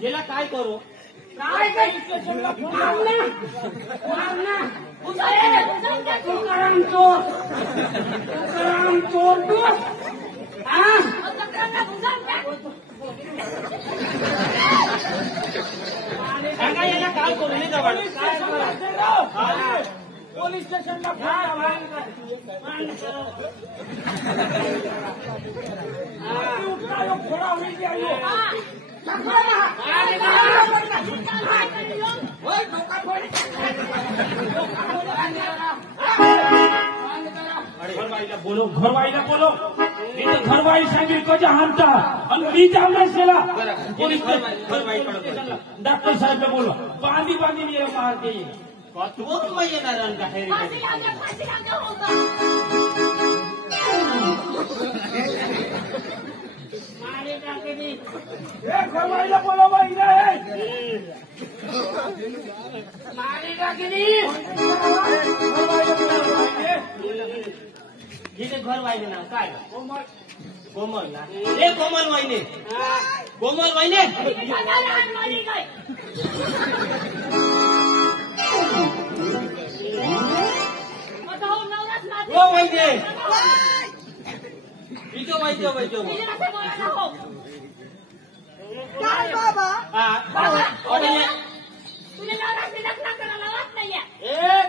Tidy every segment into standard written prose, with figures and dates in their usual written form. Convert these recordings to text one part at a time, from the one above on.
गेला काय करू काय याला काय करू नाही जवळ पोलीस स्टेशनला बोलो घरवाईला बोलो घरवाई सांगेल कजा हाणता आणि मी जाऊनच केला पोलीस डॉक्टर साहेब बोलो बांधी बांधी मेरा मारते तोच मग येणार घरवाईला बोलो बाई हिचे घर वाहिने नाव काय कोमल ना ए कोमल वाहिने कोमल वाहिने ओ वाहिने इथं वाहितो वाहितो काय बाबा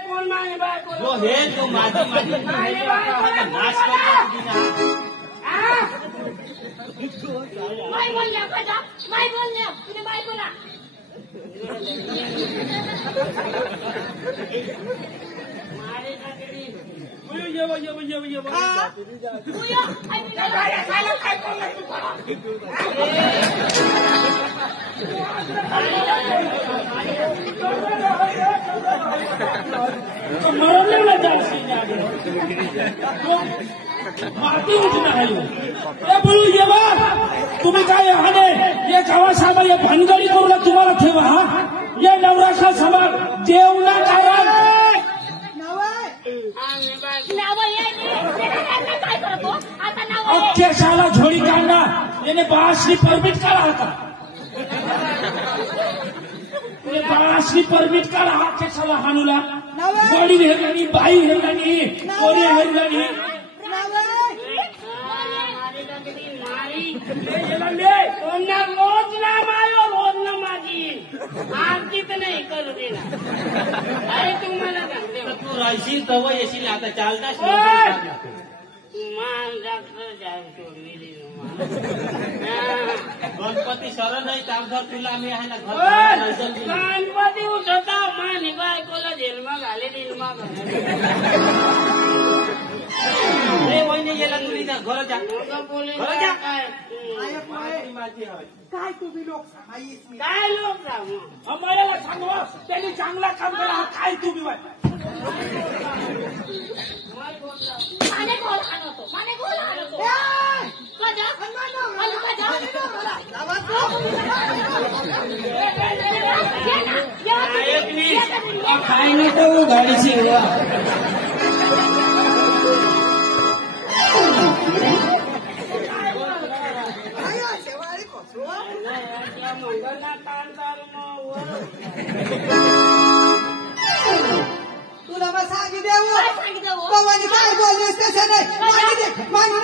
कोण मागे बाय जो हे जो माझी नाश माय बोलल्या माय बोलल्या तुझे माय बोला माती उठणार बोलू ये बा तुम्ही काय हाने ये गावासाहेब या भानगडी करूला तुम्हाला ठेवा हा या नवराशा समाज देवना कारण अख्ख्या शाला झोडी काढला याने बाळाश्री परमिट काढा होता बाळाश्री परमिट काढा अख्ख्या शाला हानूला वडील हेरणी बाई हेरणी कोणी हेरणी रोज ना मारो रोज ना माझी आरती तर नाही करू देणार अरे तुम्हाला तू राहशील तव येशील आता चालता मान डॉक्टर जाय सोडवी दिली गणपती शरण नाही कामधर तुला मी आहे ना गणपती उठवता मानी बायकोला झेलमा घाले दिलमा वहिनी गेला तुझी घर जा काय तुम्ही लोक सांगायच काय लोक सांगू मला सांगवा त्यांनी चांगला काम केला काय तुम्ही माने बोल आणतो माने बोल आणतो कजा काय नाही तो गाडीची तुला मग सांगी देऊ पवानी काय बोललीस तसं नाही मागे दे मागे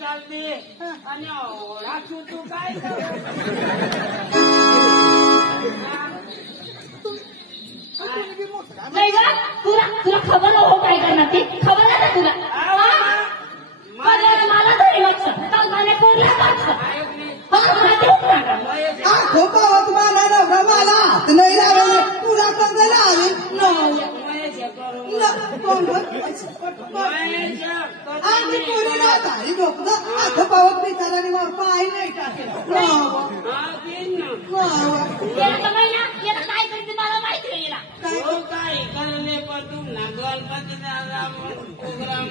चालते आणि राखू तू काय तुला खबर हो काय करणार ते खबर आहे ना तुला मला तरी वाटतं मला कोणला खोका तुम्हाला रमाला नाही लावले तुला कंद लावे आम्ही कोणी राहतारी लोक आखो पावत मी त्याला मग पाय नाही टाकेल काय करते मला माहिती नाही काय करणे पण तू ना गणपती प्रोग्राम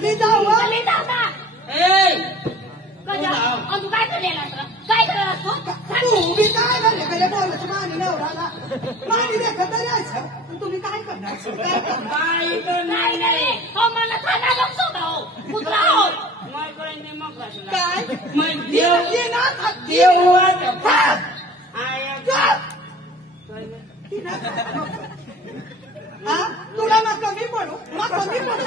मी जाऊ तू काय केलेला काय करत असतो तू मी काय झाले पहिले बोलत मानी नवराला मानी देखत तरी यायचं तुम्ही काय करणार नाही नाही हो मला खाना बघतो का हो कुत्रा हो काय देव तुला मग कमी पडू मग कमी पडू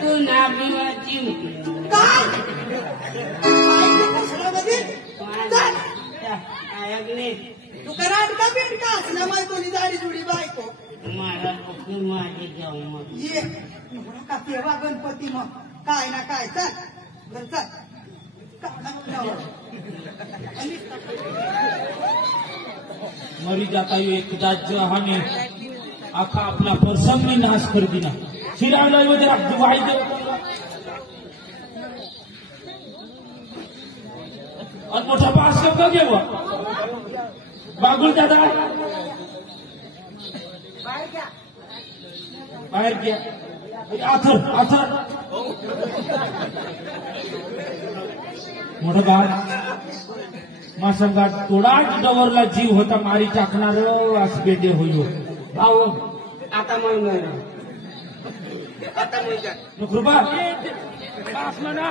तू नाभिवाची काय तू कराड का बीड का असला माय कोणी जाडी जुडी बायको मला पकडून माझे जाऊ मग ये का तेव्हा गणपती मग काय ना काय चल चल मरी जाता एकदा हमें आखा अपना प्रसंग में नाश कर दिना शिराला जरा दुआई दे और मोठा पास कब गेलो बागुल दादा बाहेर गया आथर मोठा बाळ मासंगात थोडाच डवरला जीव होता मारी टाकणार असं बेटे होईल भाऊ आता मग आता कृपा असलं ना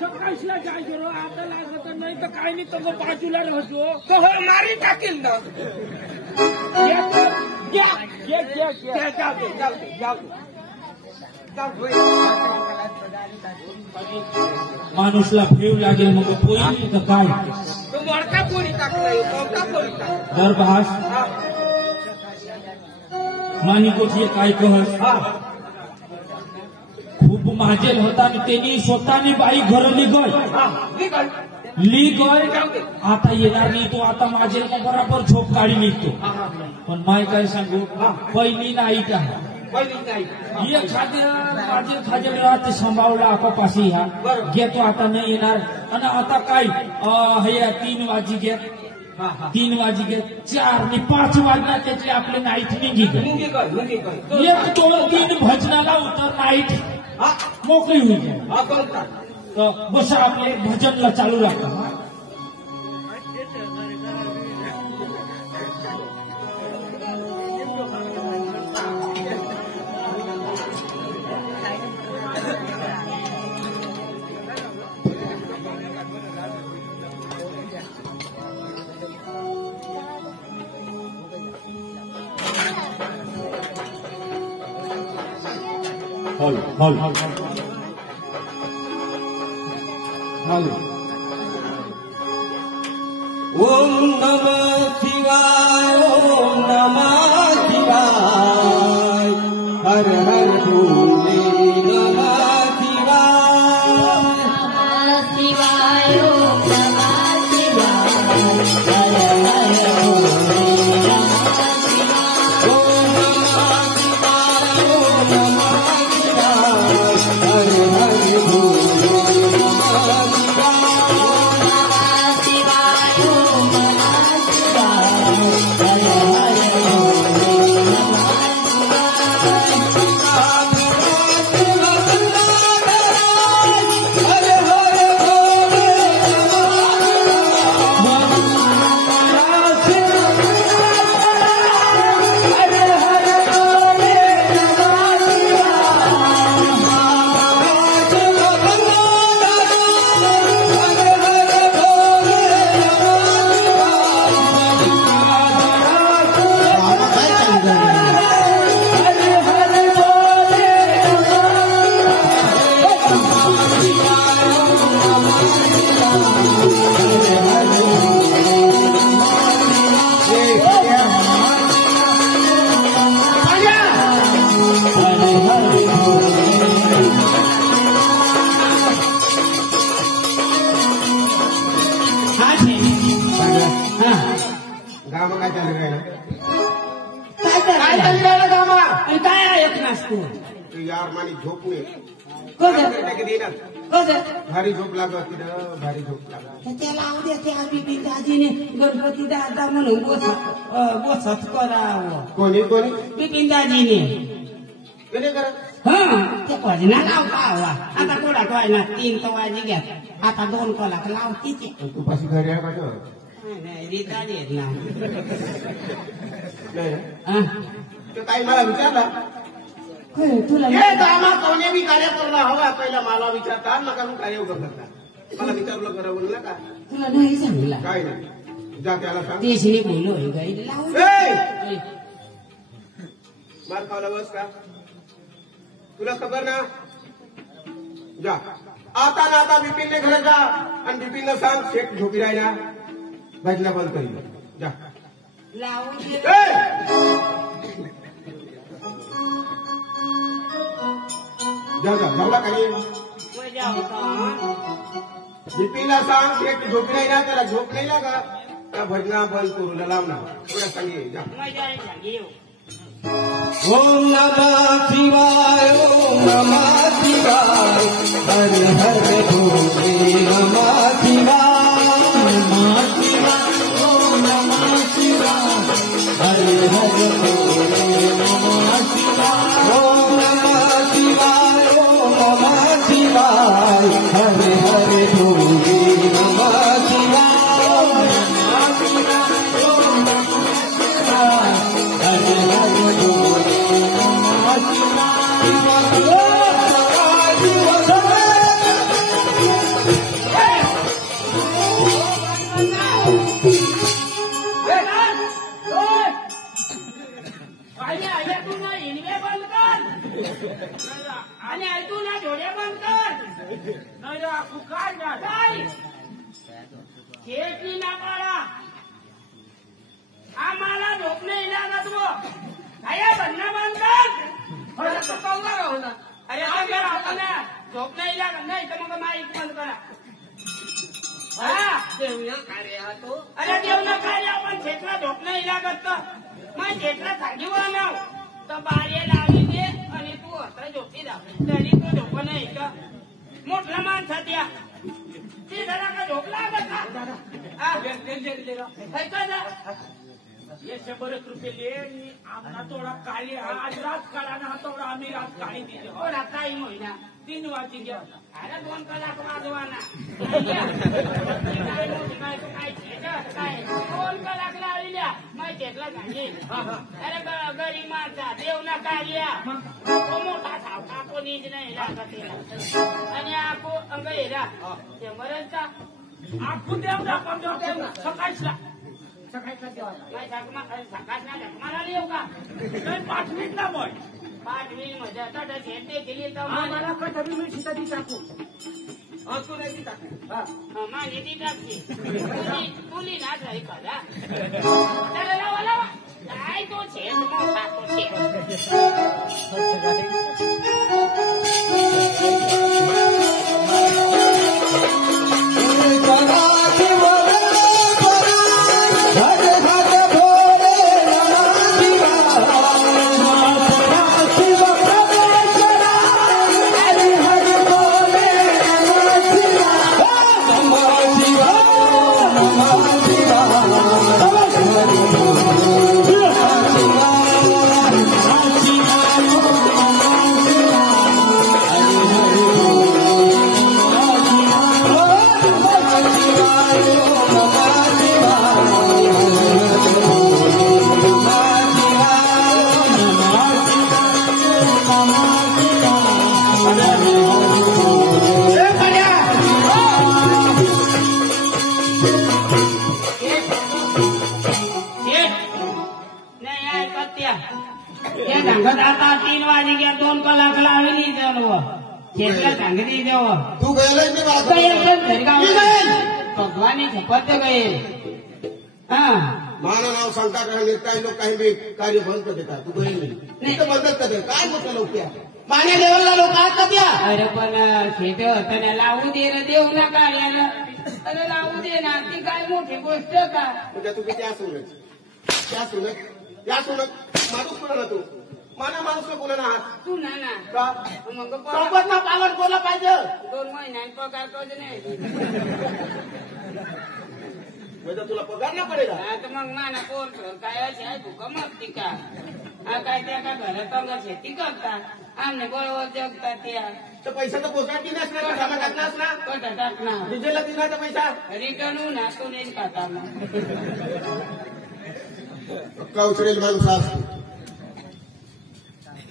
सकाळीला जायचो आता लागत नाही तर काय नाही तर बाजूला राहतो कहो मारी टाकेल ना माणूसला फेव लागेल मग पोई तर काय तो मडका पोळी टाकलाय दरभास मानिकोची काय कहस खूप माझेल होता त्यांनी स्वतःने बाई घर लिगय आता येणार नाही तो आता माझे बरोबर झोप काढी निघतो पण माय काय सांगू पहिली नाही का ये खाद्य खाद्य सांभाळला आपापाशी ह्या घेतो आता नाही येणार आणि आता काय हे 3 वाजी घेत 3 वाजी घेत 4 आणि 5 वाजता त्यातले आपले नाईट निघी एक 2-3 भजनाला उतर नाईट मोकळी होईल बस आपले भजनला चालू राहतात हॉल हॉल हॉल ओम नमः शिवाय ओम नमः शिवाय हर हर भोले नमः शिवाय शिवाय ओम नमः शिवाय हर हर भोले नमः शिवाय ओम नमः शिवाय ओम नमः शिवाय हर हर भोले नमः शिवाय शिवाय ओम नमः शिवाय हर हर भोले नमः गामा काय चालू आहे ना काय चालली आहे गामा आणि काय ऐक नसतो तू यार मानी झोप नाही कसं कधी ना कसं भारी झोप लागत तिथं भारी झोप लागत त्याला उद्या त्या बीबी दाजीने गणपती दादा म्हणून बोसत करावं कोणी कोणी बिपिन दाजीने कोणी करत ते भजना लाव पावा आता थोडा ना 3 तो वाजी घ्या आता 2 कलाक लावतीच तू पाशी घरी आहे का नाही रिता देत ना नाही तो काही मला विचारला तुला हे गामा कोणी बी कार्य करणं हवा पहिला मला विचारता नका तू कार्य उभं करता मला विचारलं करा बोललं का तुला नाही सांगितलं काय नाही जा त्याला सांग देशने बोललो गाई लावून ए! मार खावला बस का तुला खबर ना जा आता ना आता बिपिनने घरी जा आणि बिपिनला सांग शेठ झोपी राहिला भजला बंद करी जा लावून दे. ए! जा जा जाऊला काही मजा होता बिपिनला सांग शेठ झोपी राहिला त्याला झोप नाही लागा त्या भजना बंद करू लाव ना थोड्या सांगे जा मजा आहे घेऊ ओम नमः शिवाय ओम नमः शिवाय हर हर भोले नमः शिवाय नमः शिवाय ओम नमः शिवाय हर हर भोले नमः शिवाय ओम नमः शिवाय ओम नमः शिवाय हर हर भोले नमः शिवाय ओम नमः शिवाय ओम नमः शिवाय हर हर भोले नमः शिवाय आणि ऐकू ना हिनवे बंद कर आणि ऐकू ना झोड्या बंद कर नाही राखू काय काय शेती ना पाडा आम्हाला झोप नाही लागत वो काय बनणं बंद कर अरे आपल्याला झोप नाही लागत नाही तर मग माईक बंद करा देऊया कार्य तो अरे देऊन कार्य आपण क्षेत्र झोप नाही लागत तर मग क्षेत्र खाली नाव तर बारी लावली दे आणि तू आता झोपी जा तरी तू झोप नाही का मोठला माणसात या ती जरा का झोप लागत का ये 100 रुपये ले आमना थोडा काळी आज रात काढा ना थोडा आम्ही रात काळी दिली थोडा काही महिना 3 वाजता घ्या अरे 2 कलाक वाजवाना काय 2 कलाक लावल्या मग घेतला सांगे अरे गरीब माणसा देव ना कार्य मोठा सावका कोणीच नाही लागत आणि आपो अंग येला 100चा आपण देव दाखवतो सकाळीला सकाळी सकाळ ना मला येऊ का नाही पाठवीत ना मग पाठवी मजा आता शेत केली तर मला कटवी मी शिकायची टाकू तू नाही ती टाकली. माने ती टाकली तुली ना घरी काढा चला लावा लावा काय तो शेत मोठा तो आता 3 वाजे गया 2 कलाक लावली जाणव शेतला सांगली देव तू गेलाय मी भगवानी शपथ गए हा मला नाव सांगता का काही लोक काही बी कार्य बंद कर देतात. तू गेली नाही तर बंदच करते. काय म्हटलं लोक त्या पाण्या लेवलला लोक आहेत का त्या? अरे पण शेत होतं लावू दे रे देऊ ना कार्याला अरे लावू दे ना ती काय मोठी गोष्ट का म्हणजे तुम्ही त्या सोनच या सोनत माणूस कोणा तू माना माणूस कोणा आहात तू ना ना का मग सोबत ना पालन कोणा पाहिजे 2 महिन्यांनी पगार कधी नाही म्हणजे तुला पगार ना पडेल. तर मग माना कोण काय असे आहे भूक मग का काय त्या का घरात शेती करतात आमने बरोबर जगतात त्या तर पैसा तर पोचाटी नसणार जमा टाकणार ना कट टाकणार डिझेलला दिला पैसा रिटर्न होऊन तो नाही खाता का उचलेल माणूस आज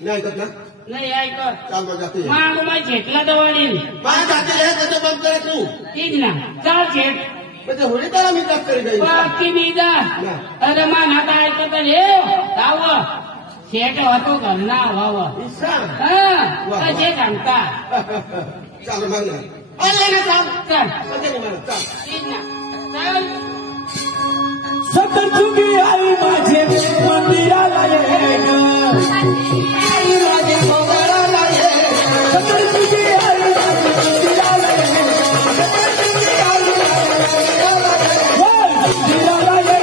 नाही ऐकत ना नाही ऐकत चाल मग जाते माग मग शेतला तर वडील माझ्या जाते त्याचं बंद करत तू ठीक ना चाल शेत म्हणजे होळी त्याला मी जास्त करी जाईल बाकी मी जा अरे मान आता ऐकत हे गाव शेट होतो घरना व्हावं कसे सांगता चाल मग चाल चाल ठीक ना चल सतचुकी आई माझे मंदिराला ये आई माझे मोगराला ये सतचुकी आई माझे मंदिराला ये मंदिराला ये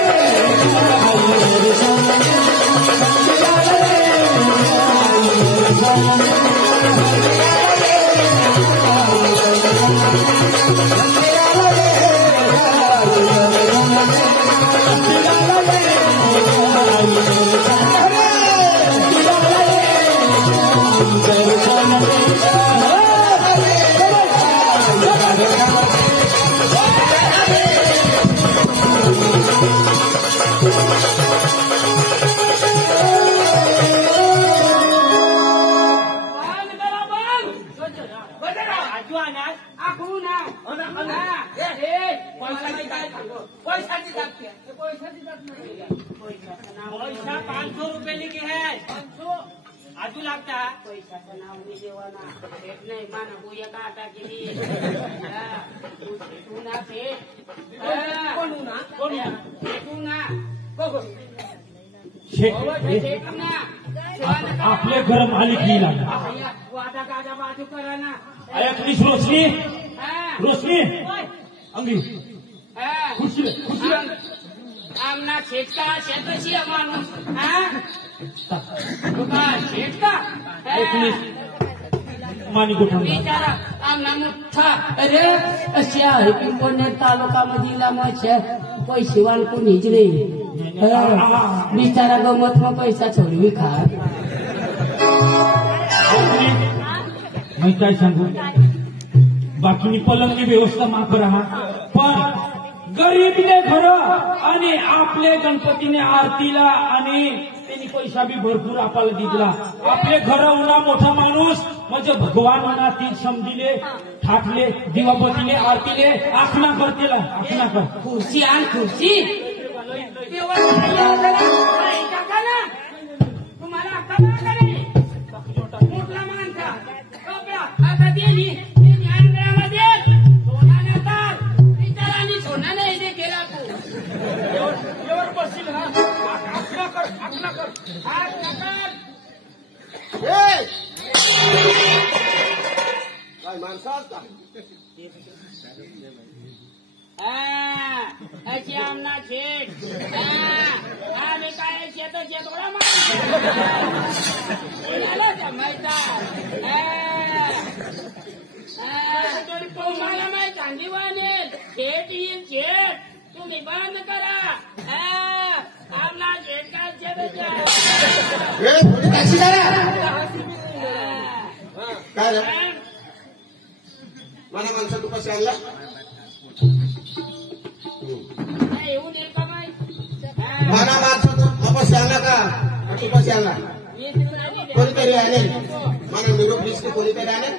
पैसा 500 रुपये लिखे है आजू लागता पैशाचं नाव मी देवाना भेट नाही माना बुया काटा केली तू ना आपले घर मालिक येईल वादा गादा बाजू करा ना प्लीज रोशनी रोशनी अंगी खुशी खुशी आमना शेतका शेतशी माणूस तुका शेतका मानी गोठा बिचारा आमना मोठा अरे अशी आहे की पुणे तालुकामध्ये मग पैसेवान कोणीच नाही बिचारा गमत मग पैसा छोडवी खा मी काय सांगू बाकीनी पलंगनी व्यवस्था माफ करा पण गरीबने घर आणि आपले गणपतीने आरतीला आणि त्यांनी पैसा बी भरपूर आपल्याला दिला आपले घर उन्हा मोठा माणूस म्हणजे भगवान म्हणा ती समजिले ठाकले दिवाबतीले आरतीले आखना करतेला आखना कर खुर्ची आण खुर्ची तुम्हाला अशी आमना शेठ आम्ही काय शेत थोडा जमायचा तुम्हाला माहित चांगली वानेल शेठ येईल शेठ तुम्ही बंद करा आमना शेठ काय काय रे मला माणसा तू कशी आणला येऊन येईल का माहित मला माणसा तू कशी आणला का तू कशी आणला कोणीतरी आणेल मला निरोप दिसते कोणीतरी आणेल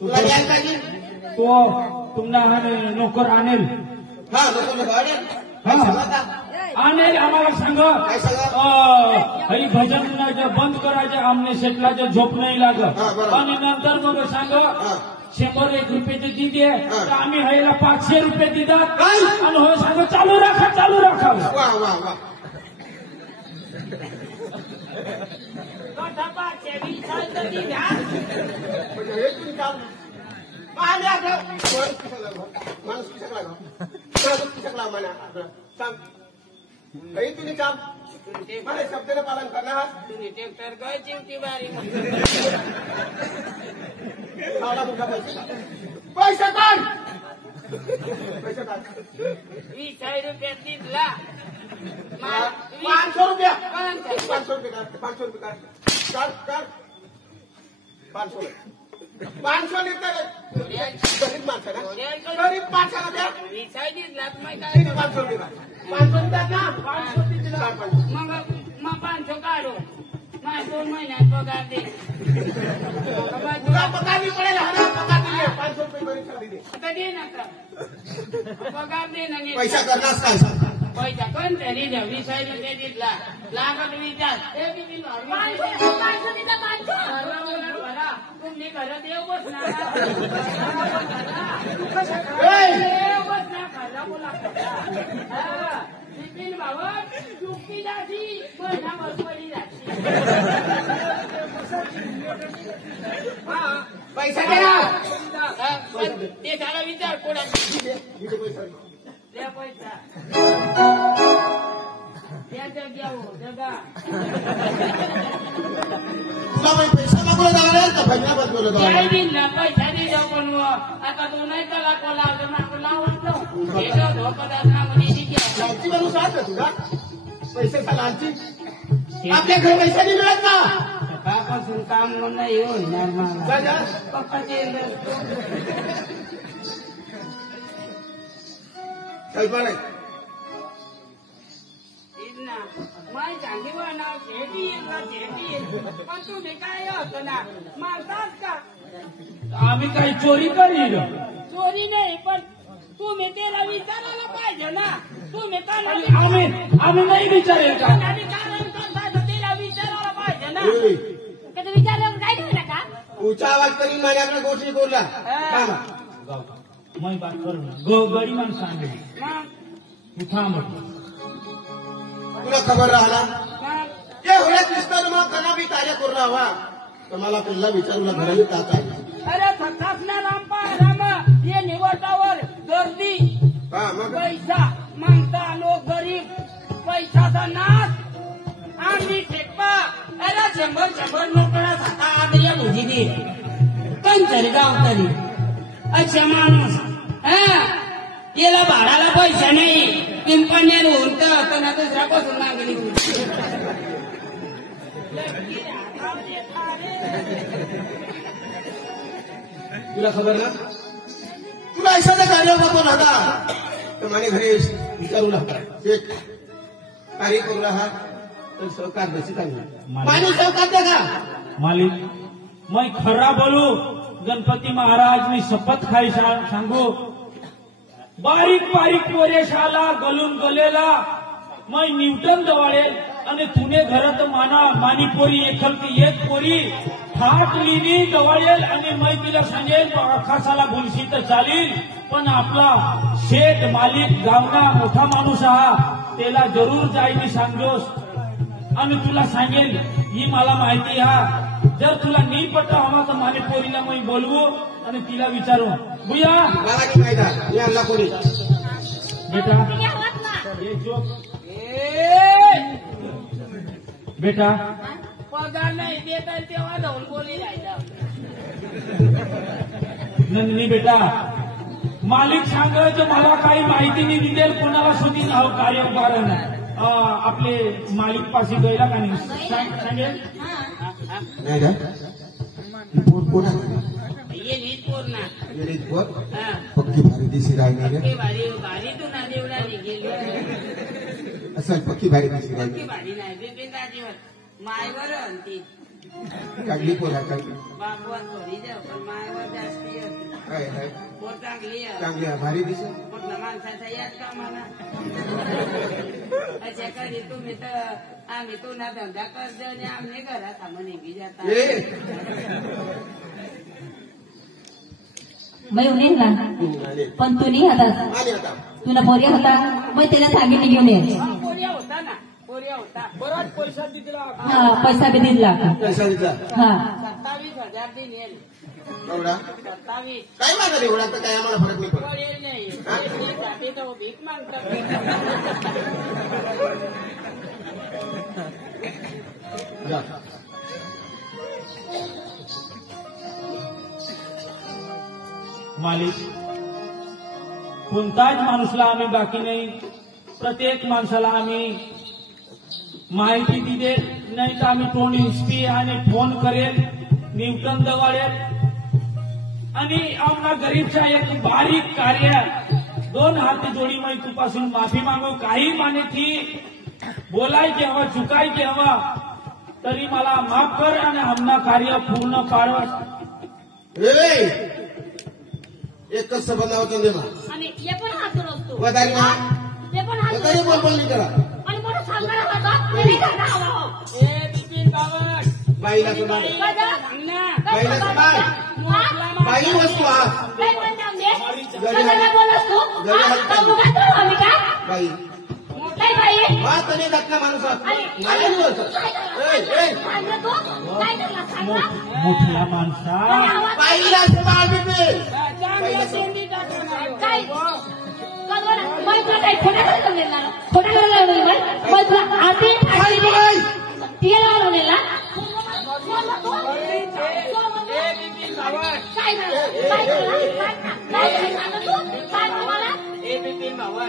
तुला द्यायला पाहिजे तो तुम्हाला नोकर आणेल हा नको आणेल आणेल आम्हाला सांग काय सांगा काही भजन बंद करायचे आमने शेटला झोप नाही लागत आणि नंतर मग सांग 100-1 रुपयाचे दिदे तर आम्ही ह्याला 500 रुपये देतात आणि हो सांग चालू राखा वा वा वा माणूस किसकला म्हणा सांग तुम्ही काम मला शब्दाने पालन करणार तुम्ही ट्रॅक्टर काय चिवटी बारी पैसे काढ 20 रुपये दिला 500 रुपया 500 रुपये 500 रुपये काढ 500 गरीब माणसं ना गरीब माणसाला द्या 20 दिला नाही 500 रुपये 500 द्या ना 500 मग 500 काढू नाही 2 महिन्यात पगार दे तुला पगार नाही पडेल हा पगार दिले 500 रुपये परीक्षा दिली आता दे नका पगार दे ना पैसा करणार काय पैसा कोण तरी द्या 20 रुपये दिला लागत विचार तुम्ही घरात येऊ बसणार बिपिन बाबा चुकी जाती महिना बसवली जाती पैसा द्या ते सारा विचार कोणा द्या पैसा त्या जग्या हो जगा तुला पैसा मागवला जाणार का भजना बसवलं जाणार दिला पैसा दे जाऊ पण आता तू नाही त्याला कोला लावतो लालची माणूस आहे का तुला पैसे लालची आपल्या घरी पैसा नाही मिळत ना सकाळपासून काम नाही होणार मला पप्पाचे कल्पना माय चांगली नाव शेती पण तुम्ही काय होतं ना मारतात का आम्ही काही चोरी करील चोरी नाही पण तुम्ही त्याला विचारायला पाहिजे ना तुम्ही आम्ही नाही विचारेल का कारण त्याला विचारायला पाहिजे ना विचारलं काय झालं का ऊंचा आवाज करी माझ्याकडे गोष्टी बोलला मैं बात करू गडी माणूस सांगेल तू थांब तुला खबर राहिला ये होण्यात दिसतं मग करा बी कार्य करू हवा तर मला पुन्हा विचारूला घराली जात आहे अरे थकासना राम ये निवटावर गर्दी पैसा मागता लोक गरीब पैशाचा नाश आम्ही फेकपा अरे 100 नोकऱ्या खाता आम्ही या भुजीने कंचरी गावतरी अच्छा माणूस याला भाडाला पैसा नाही कंपन्यावर होतं तर दुसऱ्यापासून मागणी तुला खबर ना तुला एखादा कार्य बघून होता तर माझ्या घरी विचारू लागतात एक कार्य करू रहा तर सहकार बसी मानी सहकार द्या का मालिक मैं खरा बोलू गणपती महाराज मी शपथ खाई सांगू बारीक वरेशाला गलून गलेला मैं न्यूटन दवाळेल आणि तुने घरात मानी पोरी एकल की एक पोरी थाट लिनी दवाळेल आणि मैं तिला सांगेल आकाशाला बोलशी तर चालील पण आपला शेठ मालिक गावना मोठा माणूस हा त्याला जरूर जाई मी सांगतोस आणि तुला सांगेल ही मला माहिती हा जर तुला नी पटलं हवा तर माझ्या पोरीला मी बोलवू आणि तिला विचारू भुया मला की माहिती आहे मी आणला कोणी बेटा तुम्ही आहात ना ये जो ए बेटा पगार नाही देत आहे तेव्हा जाऊन बोली जायचं नंदिनी बेटा मालिक सांगायचं मला काही माहिती नाही दिली कोणाला सुधी कार्य कारण आपले मालिक पाशी गयला का नाही सांगेल नाही का पोर कोण आहे ये नीट पोर ना गेली पोर हा. पक्की भारी दिसी राहिली पक्की भारी भारी तू ना देवडा निघेल असं पक्की भारी दिसी पक्की राहिली भारी नाही बिपिन दाजीवर मायवर आणती काढली पोर आहे काढली बापवान थोडी द्या पण मायवर जास्ती होती काय आहे पोर चांगली आहे चांगली आहे भारी दिसत कुठला माणसाचा याच कामाला अशा कधी तुम्ही तर आम्ही तो ना धंदा करतो आणि आम्ही घरात आम्ही निघी जाता बाई उन्हेन ना आले पण तू नाही आता आले आता तुला पोरी होता मग त्याला सांगितलं घेऊन ये पोरिया होता ना पोरिया होता बराच पैसा दिला हा पैसा बी दिला पैसा दिला हा 27,000 बी नेल एवढा 27 काय मागत एवढा तर काय आम्हाला फरक नाही पडत पडेल नाही जाते तर भीक मागतात जा. मालिक कोणताच माणूसला आम्ही बाकी नाही प्रत्येक माणसाला आम्ही माहिती दिले नाही तर आम्ही तोंड हिसकी आणि फोन करेल न्यूटन दवाडेल आणि आमना गरीबच्या एक बारीक कार्य 2 हात जोडी मी तुपासून माफी मागू काही माने थी बोलायची हवा चुकायची हवा तरी मला माफ कर आणि आमना कार्य पूर्ण पाडव एकच संबंध होता दे मला आणि हे पण हातून असतो वदारी ना ते पण वदारी हातून बोल नाही करा आणि मला सांगायला होता ते नाही करणार हवा ए बिपिन बाबा बाईला सुद्धा सांग ना बाईला सुद्धा बाई वस्तू हा काय म्हणता मी कशाला बोलस तू तू काय करू आम्ही का बाई काय बाई हा तने धक्का माणूस मला नाही बोलतो सांग तू काय करला सांग ना मोठ्या माणसा बाईला सुद्धा बिपे चांगला सेंडी टाकून आलो. काय मला तुला काही खोटा करायला खोटा करायला मला तुला आधी बाई बाई तिला लावलेला ए बिपिन बाबा काय ए बिपिन बाबा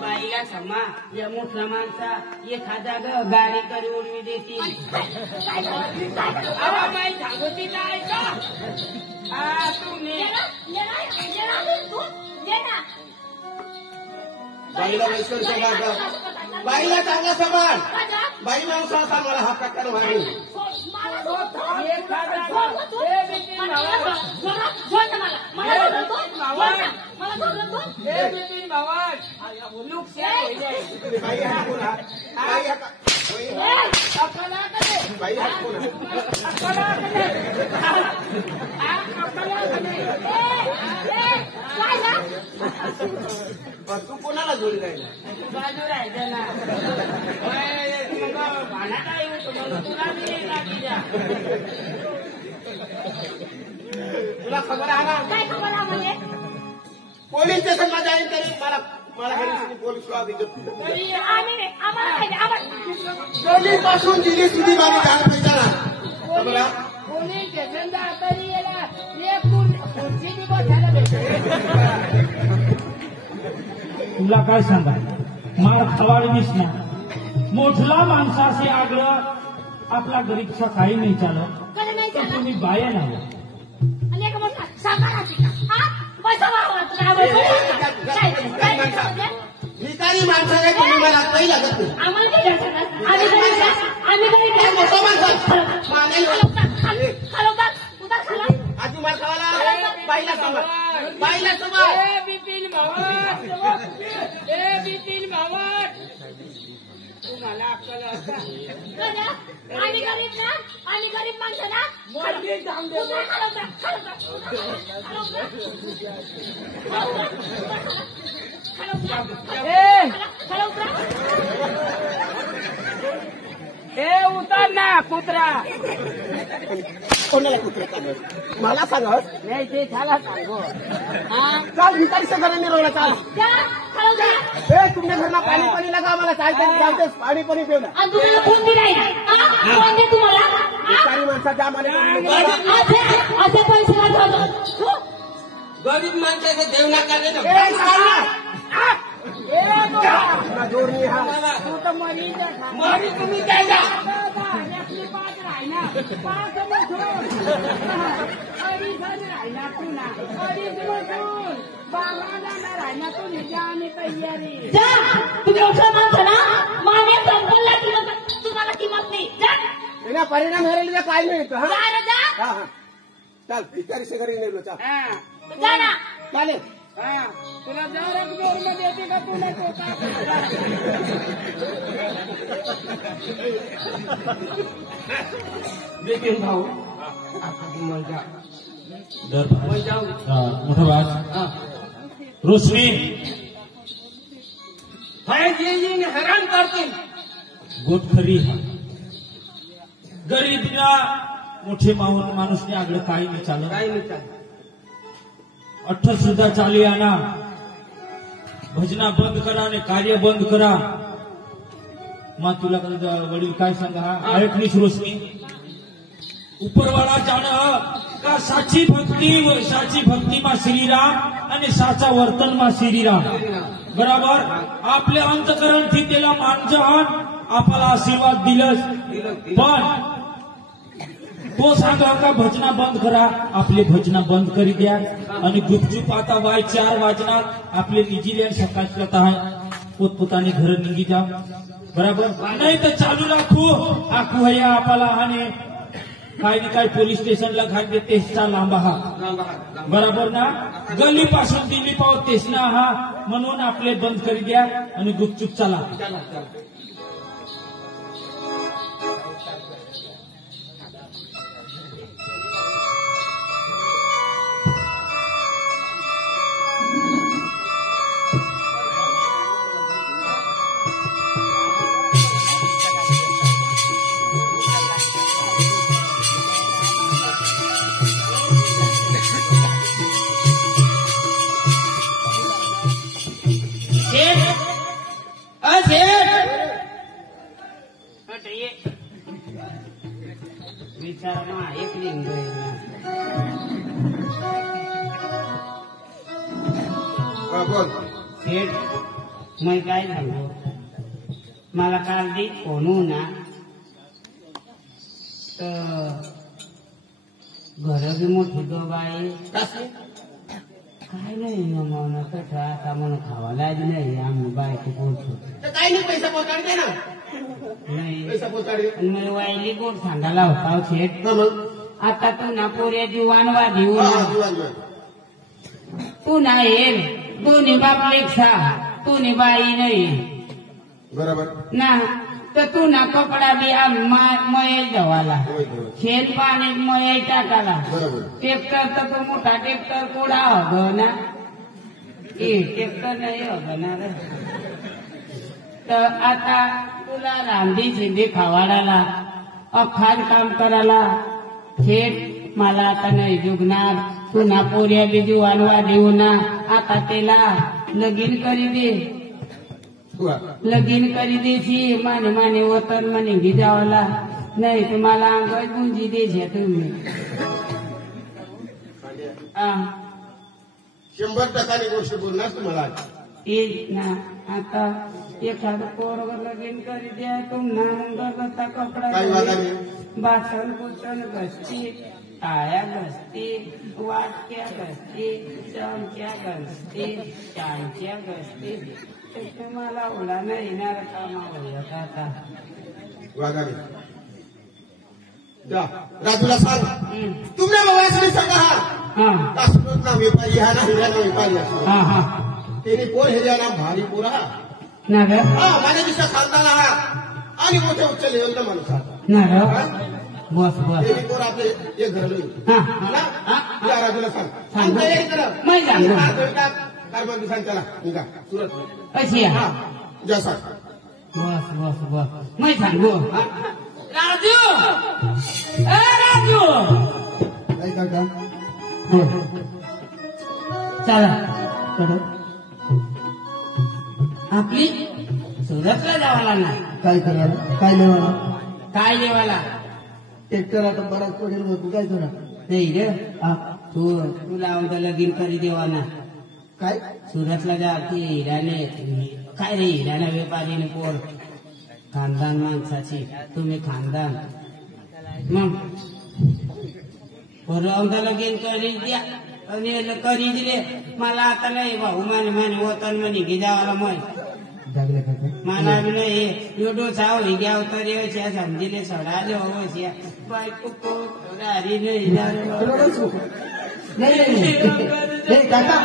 बाईला क्षमा या मोठला माणसा एखादा गाडी करी उडवी देतील अरे बाई सांगती नाही का हा तुम्ही बाईला वैश्वर सांगा बाईला चांगला समान बाई माणसा मला हा प्रकार मारू ए बिपिन बाबा नुकसान होईल बाई हा कोण हा बाई हा अकला करे बाई हा कोण अकला करे अकला करे तू कोणाला जोडी राहिला बाजू राहायचं ना मग भांडा काय होतं तुला मी लागली द्या तुला खबर आहे ना काय खबर आहे पोलीस स्टेशन मध्ये जाईल तरी मला हे पोलीस तरी आम्ही आम्हाला गलीपासून दिली सुधी माझी जाण पाहिजे ना पोलीस स्टेशन तरी याला एक खुर्ची बी बसायला भेटेल तुला काय सांगा मला खवाड दिसणार मोठला माणसाचे आग्रह आपला गरीबचा काही नाही चालत कधी नाही तर झालं तुम्ही बाया नाही आणि एक म्हणतात सांगाराची हा पैसा वाहवा तुला भिकारी माणसाने तुम्ही मला काही लागत नाही आम्हाला काही द्यायचं आम्ही आधी मला खावाला बाईला सांगा बाईला सांगा ए बिपिन भावा ए बिपिन भावा तुम्हाला अक्कल असता आम्ही गरीब ना आम्ही गरीब माणसं ना मोठी जाऊन दे ए उतर ना कुत्रा. कोणाला कुत्रे सांगत मला सांगत नाही ते झाला सांगो. चाल भिकारी से घराने रोला चाल जा, खाऊ जा. ए तुमच्या घरला पाणी पाणी लगा मला चालते पाणी पाणी पिऊ ना आणि तुम्हाला कोण दिलाय? कोण दे तुम्हाला? भिकारी माणसाच्या माने असे पैसे लागतात. गरीब माणसाचं देव नाकारले जोर नाही हा तू तर मरी तुम्ही काय जा. पाच राहिना पाच राहिना तू ना अडीच बसून 12 राहिना तू निजा आणि तयारी. जा, तुम्ही औषध माणसं ना, माने संपलला किंमत तुम्हाला किंमत नाही. जा, परिणाम हरेल काय नाही येतो हा जा ना, जा. हा चाल भिकारी से घरी नेलो चाल जा ना. चालेल तुला जवळ जोर मध्ये येते का तुला देखील भाऊ मजा दर मोठा बात रोशनी हैरान करतील. गोटखरी गरीबना मोठे माणूसने आगलं काही नाही चालत. काय नाही अठ्ठ सुद्धा चाली आना भजना बंद करा आणि कार्य बंद करा. मग तुला वडील काय सांगा हा ऐकलीस रोशनी उपरवाला जाणं का साची भक्ती मा श्रीराम आणि साचा वर्तन मा श्रीराम बराबर. आपल्या अंतकरण थी त्याला मानजहान आपल्याला आशीर्वाद दिलंच पण तो सांगा का भजना बंद करा. आपले भजना बंद करी द्या आणि गुपचूप आता 4 वाजणार आपले न्यूझीलँड सकाळच्यात आहे पोतपोताने घर निघी जा बराबर. नाही तर चालू राखू आखू हया आपला आणि काय ना काय पोलीस स्टेशनला घाट दे तेसचा लांबा हा बराबर ना. गल्ली पासून दिल्ली पाव तेसना हा म्हणून आपले बंद करी द्या आणि गुपचूप चला. विचारमा एक लिंग बोल शेठ मैं काय झालो मला काल दी फोन ना तर घर बी मोठी दो बाई काय नाही मग कसं आता म्हणून खावायला नाही आम्ही बायको बोलतो काही नाही पैसा पोचाडते ना नाही पैसा पोचाडे आणि मला वायली गोड सांगायला होता शेठ. मग आता तू ना पोऱ्या जीवानवा देऊ तू ना येईल दोन्ही बाप लेखा तू नि बाई नाही बरोबर ना तर तू ना कपडा बी मयेल धवाला शेण पाणी मयेल टाकाला ट्रॅक्टर तर तो मोठा ट्रॅक्टर कोडा हग ना ट्रॅक्टर नाही हग ना रे. तर आता तुला रांधी शिंदी खावाडाला अखान काम करायला थेट मला आता नाही जुगणार. तू ना पोऱ्या बी जीवानवा देऊ ना आता त्याला लगीन करी दे लगीन करी देशी माने माने वतन म्हणे गिजावाला नाही तुम्हाला अंगच गुंजी देशे तुम्ही 100% गोष्ट बोलणार तुम्हाला ना. आता एखादं पोरग लगीन करी द्या तुम्हाला मग कपडा काही वादा नाही बासन कुसन घसती टाळ्या घसती वाटक्या घसती चमच्या घसती चांच्या घसती मला ओला नाही येणार कामावर आता वादा नाही जा राजूला सांग तुमने वयासने सांगा हा कासरत ना व्यापारी हा ना हिरा ना व्यापारी असतो तेने कोण हिरा ना भारी पुरा ना ग माझ्या दिवसा खानदान हा आणि मोठ्या उच्च लेवलचा माणूस हा ना ग बस बस तेने कोण आपले एक घर नाही या राजूला सांग तयारी करा मैं सांगतो कारभार दिवसांनी त्याला निघा सुरत अशी जा सांग बस बस बस मैं सांगू राजू ए राजू काय काका बोल. चला कडं. आपली सुरतला जावाला ना काय करायला काय लेवाला काय जेवायला ट्रॅक्टर आता बराच पडेल मग तू काय करा नाही रे हा तुला आमचं लगीन करी देवाना काय सुरतला जा ती हिराने काय रे हिराने व्यापारीने पोर खानदान माणसाची तुम्ही खानदान मग पोरं आमचं लगीन करी द्या आणि करी दिले मला आता नाही भाऊ माने वतन म्हणे की जावाला मग जागले काका मला बी नाही युट्यूब साव घ्या तर येऊ समजिले सडाले हो बायको पोरी नाही नाही काका